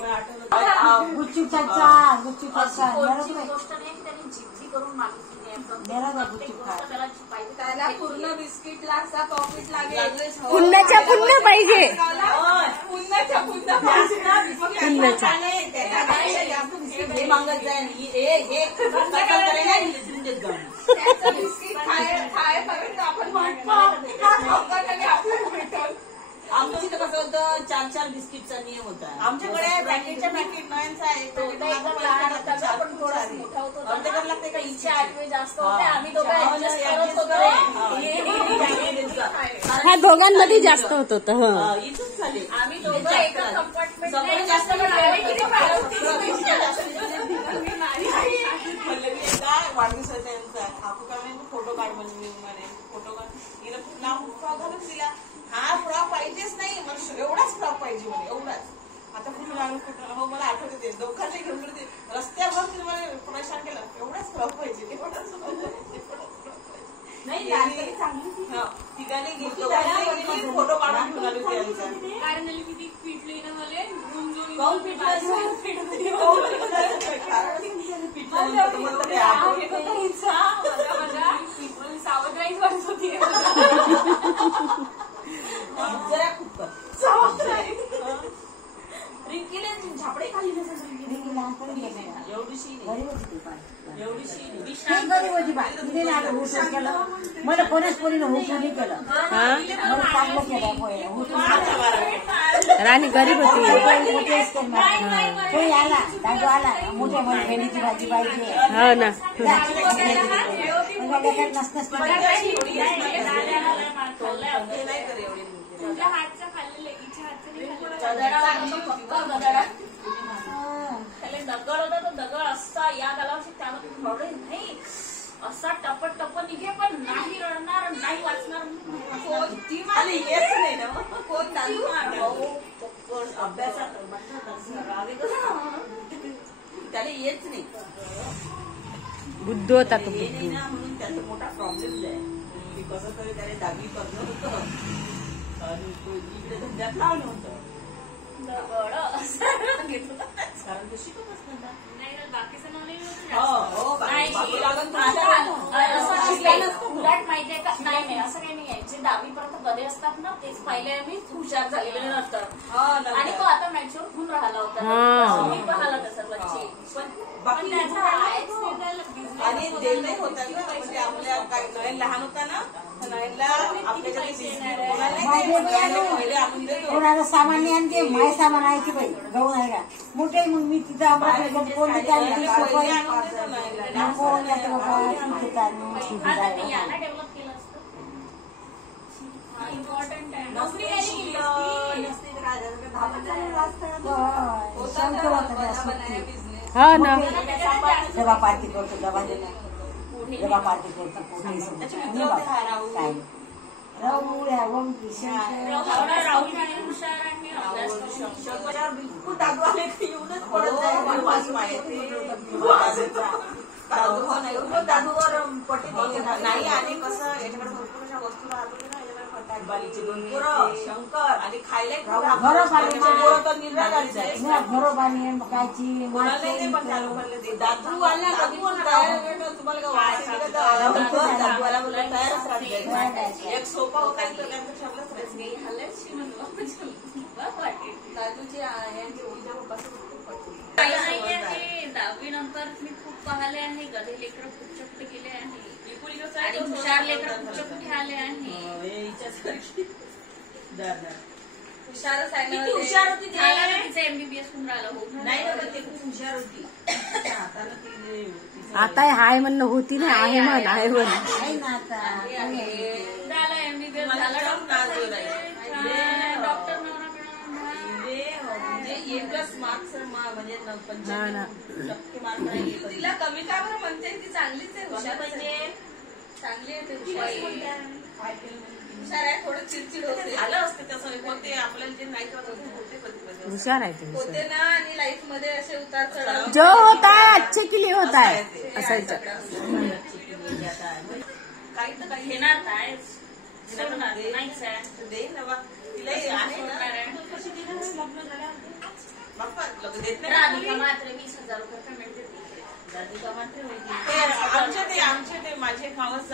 तरी गुच्ची चाचा गुच्ची चाचा गोष्ट नाही त्यांनी जिद्दी करून मागितली त्याला पूर्ण बिस्किट लागता पॉकेट लागेल पुन्हाच्या पुन्हा पाहिजे पुन्हाच्या पुन्हा मागत जाईल बिस्किट खायपर्यंत आपण आमच्या इथं कसं होतं 4-4 बिस्किटचा नियम होता. आमच्याकडे पॅकेटच्या पॅकेट नव्यांचा आहे तो पण थोडा मोठा होतो. अर्धेकर लागते का इच्छा 8 जास्त होते. आम्ही दोघं ऍडजस्ट करत होतो. ह्या दोघांमध्ये जास्त होत होतं. इथून चालेल आम्ही दोघं एका कंपार्टमेंट जास्त वाढदिवस त्यांचा काकू काय फोटो काढ म्हणे फोटो काढ हिला नाव फ्रॉक घालून दिला. हा फ्रॉक पाहिजेच नाही मला एवढाच फ्रॉक पाहिजे म्हणे एवढाच आता कुठून आणून कुठं हो मला आठवते ते दोघांना घेऊन गेले रस्त्यावर तिने मला परेशान केलं एवढाच फ्रॉक पाहिजे एवढाच नाही ठिकाणी गेली फोटो काढून घेऊन आले होते कारण किती पिटली ना मला सावधराईच वाटत होती जरा खूप रिंकीने झापडे खाल्ली मला कोणाच पोरीनं हुकून नाही केलं मला चांगलं केलं राणी गरीब होती. कोणी आला दादू आला मोठ्या मोठ्या भेंडीची भाजी पाहिजे हो ना तुमच्या हातचं खाल्लेलं इच्छा दगड होता तो दगड असा याद आला त्याला रडे नाही असा टपट टप निघे पण नाही रडणार नाही वाचणार ती मला येत नाही ना कोण अभ्यासात त्याला येच नाही बुद्ध होता तो नाही ना म्हणून त्याचा मोठा प्रॉब्लेम आहे कसं तरी त्याने 10वी करणं होतं आणि इकडे धंद्यात लावलं होतं कारण तो शिकतच नव्हता नाही बाकीचं उलट माहितीये का नाही असं काही नाही जे 10वी पर्यंत गदे असतात ना तेच पहिले मी हुशार झालेले नसतात आणि तो आता मॅच्युअर होऊन राहिला होता मी पाहिला तसं बच्चे पण आणि देणही होतात ना म्हणजे आपल्या नयन लहान होता ना नयनला कोणाला सामान आणते माय सामान आहे की बाई गहू आहे का मोठे मग मी तिथं इम्पॉर्टंट आहे हो ना डबा पार्टी करतो डबा पार्टी करतो काय बिलकुल दादू आले येऊनच पडत दादूवर पटी नाही आणि कसं याच्याकडे भरपूर अशा वस्तू राहतो ना बालीचे 2 पोरं शंकर आणि खायला घरोबानी मकायची दादू आला एक सोपा होता दादूची दहावी नंतर मी खूप पाहिले आहे गधे लेकर खूप चपट गेले आहे आणि हुशार लेकर खूप चपटे आले आहे हुशार होती तिचं MBBS होऊन राहिलं नाही ते खूप हुशार होती आता हाय म्हणणं होती ना आहे म्हण आहे म्हण झालं MBBS झालं डॉक्टर एकच मार्क्स म्हणजे 95% मार्क तिला कमी का बरं म्हणते ती चांगलीच आहे हुशार म्हणजे चांगली आहे ते हुशार आहे थोडं चिडचिड होते आलं असते तसं होते आपल्याला जे नाही करत होते कधी हुशार आहे ते होते ना आणि लाईफ मध्ये असे उतार चढाव जो होता है अच्छे के लिए होता है असायचं काही तर काही घेणार नाहीच नाहीच आहे दे ना तिला आहे ना कशी दिलं लग्न झाल्या बाप्पा लोक देत नाही राधिका मात्र 20,000 रुपये पेमेंट देते इकडे. राधिका मात्र आमचे ते माझे मावस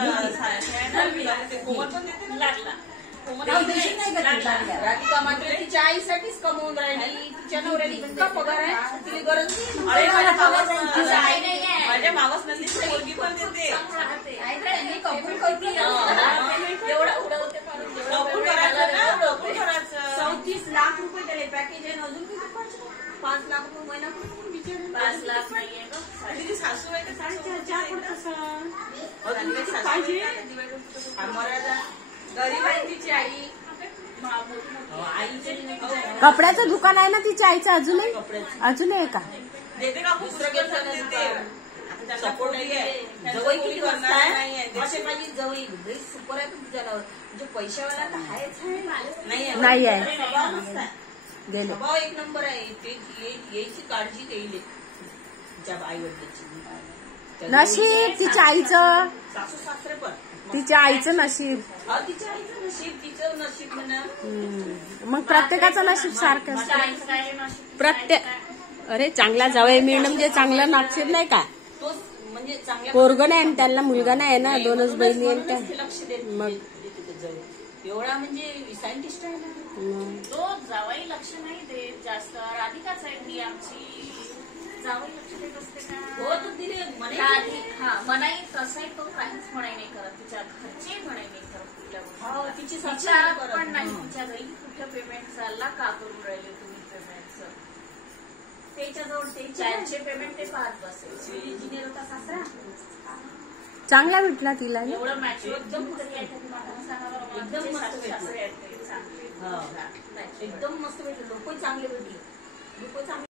ते कोमल पण देते ना लागला. कोमल जाऊ देशील नाही का लागला. तुला? राधिका मात्र तिच्या आईसाठीच कमवून राहिली. तिच्या नवऱ्याने इतका पगार आहे तिला गरज नाही. अरे माझ्या तिचं आई नाही आहे. माझ्या मावस नंदीची मुलगी पण देते मी कबूल करते. एवढा उडवते काढून जेवढं नोकरी पेमेंट करायचं आलं ना ना, नोकरी करायचं 34 लाख रुपये त्याला पॅकेज आहे. अजून किती पाहिजे? 5 लाख रुपये महिना कुठून बिचारे? 5 लाख नाहीये गं. तिची सासू आहे का गरीब आहे तिची आई. कपड्याचं दुकान आहे ना तिच्या आईचं अजूनही अजूनही आहे का? देते का दुसरं देते सपोर्ट जवळ किती वाजता आहे? असे माझी जवळ सुपर आहे तुझ्यावर. म्हणजे पैशावाला तर आहेच आहे. नाही आहे. स्वभाव नसता. गेले. स्वभाव एक नंबर आहे. ते यायची काळजी देईल तिच्या आई वडिलांची. नशीब तिच्या आईचं, सासू सासरे पण. तिच्या आईचं नशीब. तिच्या आईचं नशीब तिचं नशीब म्हणा. मग प्रत्येकाचं नशीब सारखं माझ्या असतं. आईचं काय नशीब, प्रत्येक अरे चांगला जावई मिळणं म्हणजे चांगलं नशीब नाही का? तोच म्हणजे चांगल्या पोरगं नाही आणि त्यांना मुलगा नाही आहे ना, दोनच बहिणी आहेत त्या. म्हणूनच ते लक्ष देत मग. देते ते जवळ. एवढा म्हणजे सायंटिस्ट आहे ना. तो जावई लक्ष नाही देत जास्त. राधिकाच आहे ती आमची. जावई लक्ष देत असते का? हो तू तिने म्हणे हा मनाई तसाही तो काहीच म्हणाई नाही करत. तिच्या घरचे म्हणाई नाही करत कुठल्या हो, गोष्टी. तिची सासू विचारत करत पण नाही नाही. तुमच्या घरी कुठं पेमेंट चालला, का करून राहिले तुम्ही पेमेंटचं. त्याच्याजवळ त्यांचे पेमेंट ते पाहत बसेल. सिव्हिल इंजिनियर होता सासरा. चांगला भेटला तिला ना. एवढं मॅच्युअर एकदम एकदम मस्त सासरे आहेत ते चांगले. एकदम मस्त भेटले. लोक चांगले भेटले. लोक चांगले